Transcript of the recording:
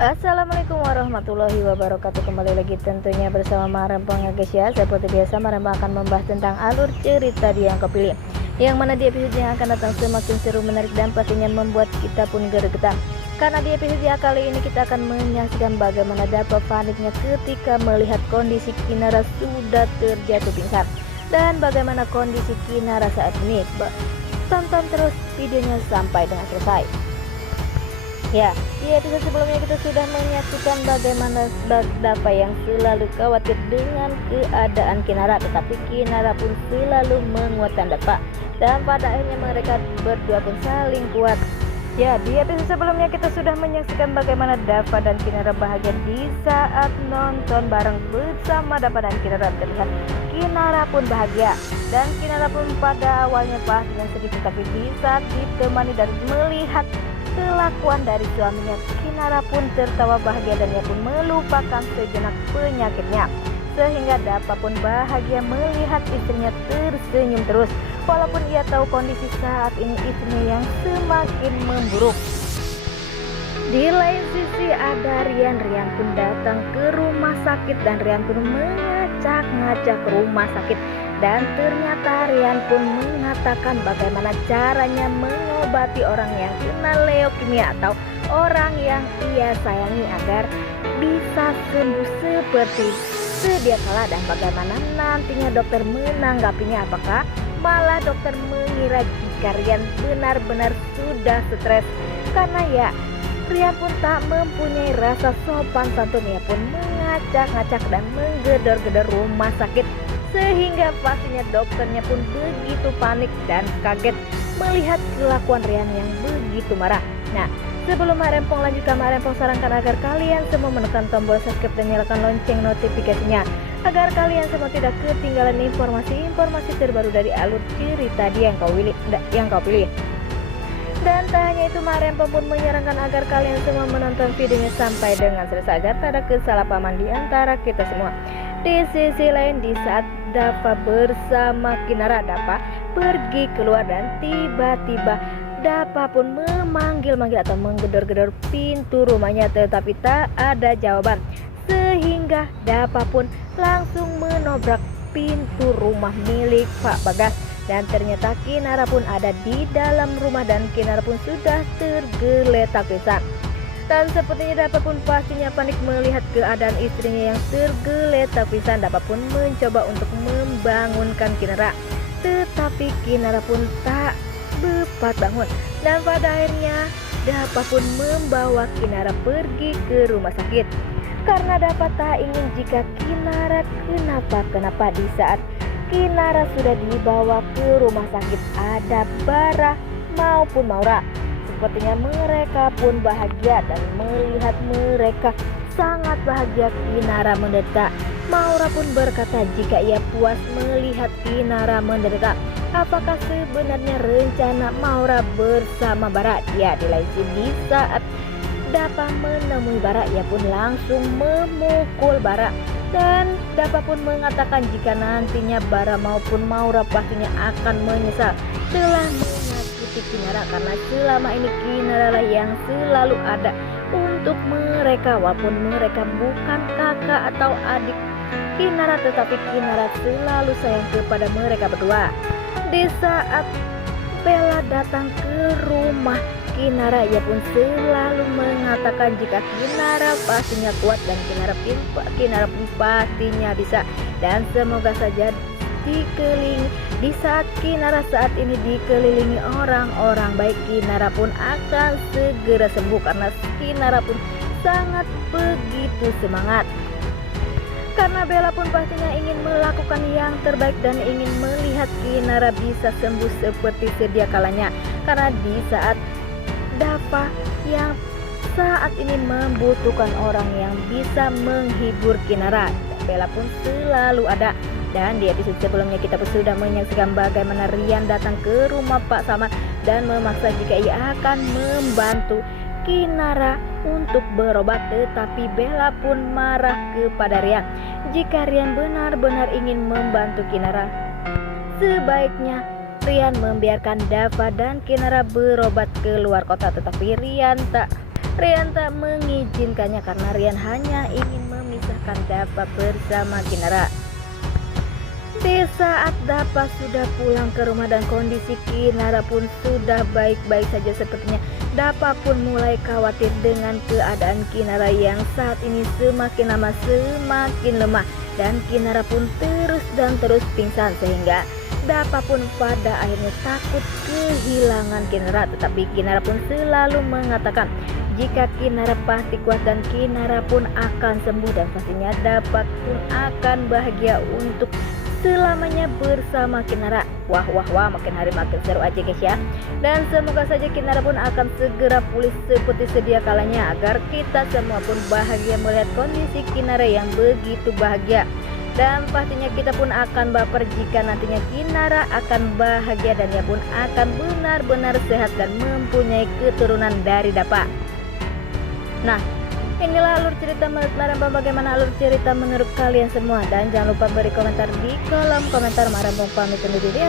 Assalamualaikum warahmatullahi wabarakatuh. Kembali lagi tentunya bersama Marempong ya guys ya. Seperti biasa Marempong akan membahas tentang alur cerita dia yang kepilih, yang mana di episode yang akan datang semakin seru, menarik, dan pastinya membuat kita pun gregetan. Karena di episode kali ini kita akan menyaksikan bagaimana Dapa paniknya ketika melihat kondisi Kinara sudah terjatuh pingsan, dan bagaimana kondisi Kinara saat ini. Tonton terus videonya sampai dengan selesai. Ya, di episode sebelumnya kita sudah menyaksikan bagaimana Dapa yang selalu khawatir dengan keadaan Kinara, tetapi Kinara pun selalu menguatkan Dapa, dan pada akhirnya mereka berdua pun saling kuat. Ya, di episode sebelumnya kita sudah menyaksikan bagaimana Dapa dan Kinara bahagia di saat nonton bareng bersama Dapa dan Kinara. Terlihat Kinara pun bahagia, dan Kinara pun pada awalnya pastinya sedih, tetapi di saat ditemani dan melihat kelakuan dari suaminya, Kinara pun tertawa bahagia dan ia pun melupakan sejenak penyakitnya, sehingga Dapa pun bahagia melihat istrinya tersenyum terus, walaupun ia tahu kondisi saat ini istrinya yang semakin memburuk. Di lain sisi ada Rian pun datang ke rumah sakit, dan Rian pun mengacak-ngacak rumah sakit, dan ternyata Rian pun mengatakan bagaimana caranya mengobati orang yang kena leukemia atau orang yang ia sayangi agar bisa sembuh seperti sedia kala, dan bagaimana nantinya dokter menanggapinya. Apakah malah dokter mengira jika Rian benar-benar sudah stres, karena ya Rian pun tak mempunyai rasa sopan santun. Ia pun mengacak-ngacak dan menggedor-gedor rumah sakit, sehingga pastinya dokternya pun begitu panik dan kaget melihat kelakuan Rian yang begitu marah. Nah, sebelum Marempong lanjutkan, Marempong sarankan agar kalian semua menekan tombol subscribe dan nyalakan lonceng notifikasinya, agar kalian semua tidak ketinggalan informasi-informasi terbaru dari alur cerita dia yang kau pilih. Dan tak hanya itu, Marempong pun menyarankan agar kalian semua menonton videonya sampai dengan selesai agar tak ada kesalahpahaman di antara kita semua. Di sisi lain, di saat Dapa bersama Kinara, Dapa pergi keluar dan tiba-tiba Dapa pun memanggil-manggil atau menggedor-gedor pintu rumahnya, tetapi tak ada jawaban, sehingga Dapa pun langsung menobrak pintu rumah milik Pak Bagas. Dan ternyata Kinara pun ada di dalam rumah, dan Kinara pun sudah tergeletak pingsan. Dan sepertinya Dapa pun pastinya panik melihat keadaan istrinya yang tergeletak pingsan. Dapa pun mencoba untuk membangunkan Kinara, tetapi Kinara pun tak dapat bangun. Dan pada akhirnya Dapa pun membawa Kinara pergi ke rumah sakit, karena Dapa tak ingin jika Kinara kenapa-kenapa. Di saat Kinara sudah dibawa ke rumah sakit, ada Bara maupun Maura. Sepertinya mereka pun bahagia, dan melihat mereka sangat bahagia Kinara menderita, Maura pun berkata jika ia puas melihat Kinara menderita. Apakah sebenarnya rencana Maura bersama Bara? Ya, di lain sisi di saat Dapa menemui Bara, ia pun langsung memukul Bara, dan Dapa pun mengatakan jika nantinya Bara maupun Maura pastinya akan menyesal telah menyakiti Kinara, karena selama ini Kinara lah yang selalu ada untuk mereka, walaupun mereka bukan kakak atau adik Kinara, tetapi Kinara selalu sayang kepada mereka berdua. Di saat Bella datang ke rumah Kinara, ia pun selalu mengatakan jika Kinara pastinya kuat, dan Kinara pun pastinya bisa, dan semoga saja di saat Kinara saat ini dikelilingi orang-orang baik, Kinara pun akan segera sembuh, karena Kinara pun sangat begitu semangat. Karena Bella pun pastinya ingin melakukan yang terbaik dan ingin melihat Kinara bisa sembuh seperti sedia kalanya, karena di saat Dapa yang saat ini membutuhkan orang yang bisa menghibur Kinara, Bella pun selalu ada. Dan di episode sebelumnya kita pun sudah menyaksikan bagaimana Rian datang ke rumah Pak Samad dan memaksa jika ia akan membantu Kinara untuk berobat, tetapi Bella pun marah kepada Rian. Jika Rian benar-benar ingin membantu Kinara, sebaiknya Rian membiarkan Dapa dan Kinara berobat ke luar kota, tetapi Rian tak Rian tak mengizinkannya karena Rian hanya ingin memisahkan Dapa bersama Kinara. Di saat Dapa sudah pulang ke rumah dan kondisi Kinara pun sudah baik-baik saja sepertinya, Dapa pun mulai khawatir dengan keadaan Kinara yang saat ini semakin lama semakin lemah dan Kinara pun terus pingsan, sehingga Dapa pun pada akhirnya takut kehilangan Kinara. Tetapi Kinara pun selalu mengatakan jika Kinara pasti kuat dan Kinara pun akan sembuh, dan pastinya Dapa pun akan bahagia untuk selamanya bersama Kinara. Wah, makin hari makin seru aja guys ya. Dan semoga saja Kinara pun akan segera pulih seperti sedia kalanya, agar kita semua pun bahagia melihat kondisi Kinara yang begitu bahagia. Dan pastinya kita pun akan baper jika nantinya Kinara akan bahagia dan dia pun akan benar-benar sehat dan mempunyai keturunan dari Dapa. Nah, inilah alur cerita menurut Marambang. Bagaimana alur cerita menurut kalian semua? Dan jangan lupa beri komentar di kolom komentar. Marambang pamit undur diri.